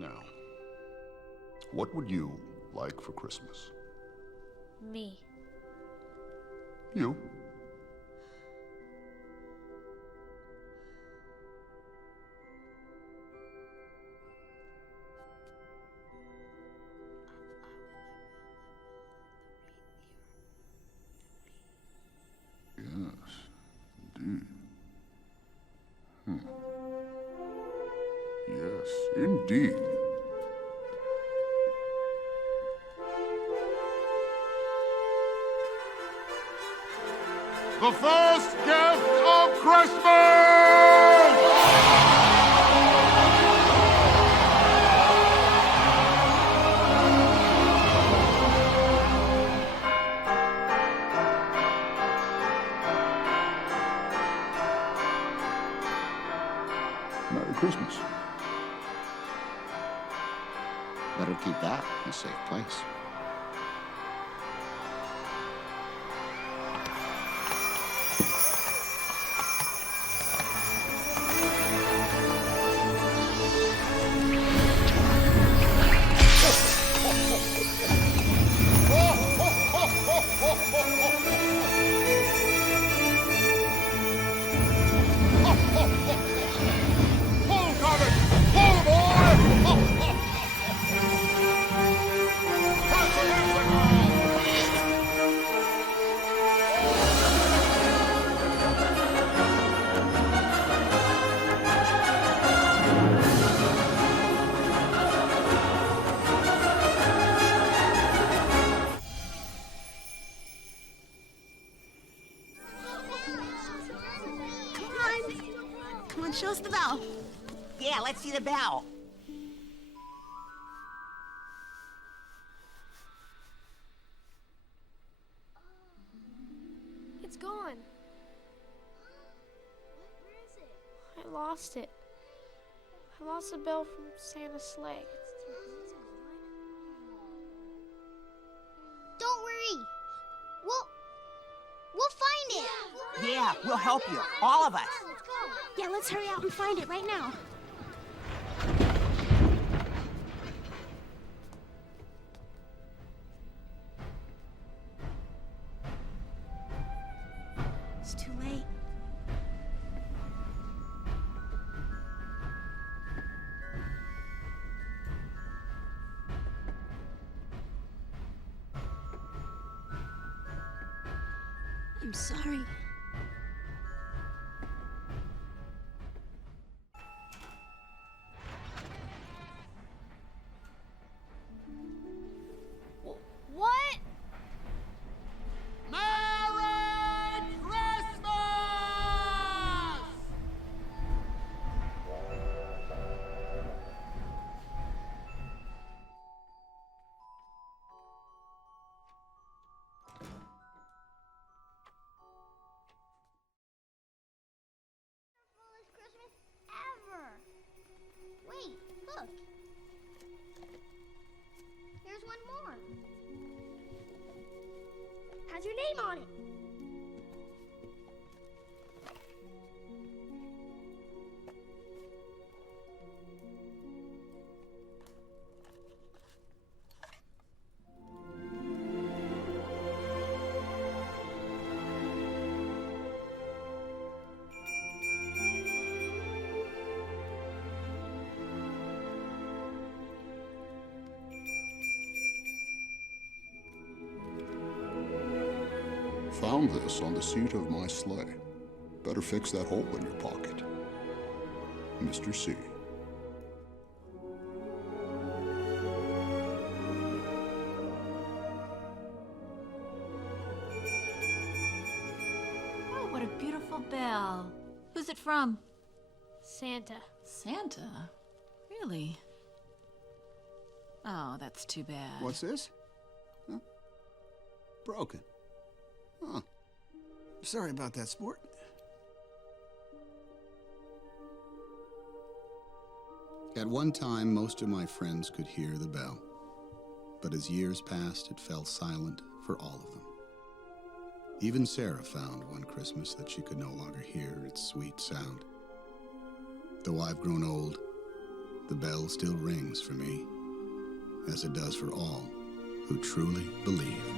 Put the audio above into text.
Now, what would you like for Christmas? Me. You. Yes, indeed. Yes, indeed. The first gift of Christmas! Merry Christmas. Better keep that in a safe place. Come on, show us the bell. Yeah, let's see the bell. It's gone. Where is it? I lost it. I lost the bell from Santa's sleigh. Don't worry. We'll find it. Yeah, we'll help you. All of us. Let's go. Yeah, let's hurry out and find it right now. It's too late. I'm sorry. What? Merry Christmas! Coolest Christmas ever. Wait, look. Here's one more. Has your name on it. Found this on the seat of my sleigh. Better fix that hole in your pocket. Mr. C. Oh, what a beautiful bell. Who's it from? Santa. Santa? Really? Oh, that's too bad. What's this? Huh? Broken. Huh. Sorry about that, sport. At one time, most of my friends could hear the bell. But as years passed, it fell silent for all of them. Even Sarah found one Christmas that she could no longer hear its sweet sound. Though I've grown old, the bell still rings for me, as it does for all who truly believe.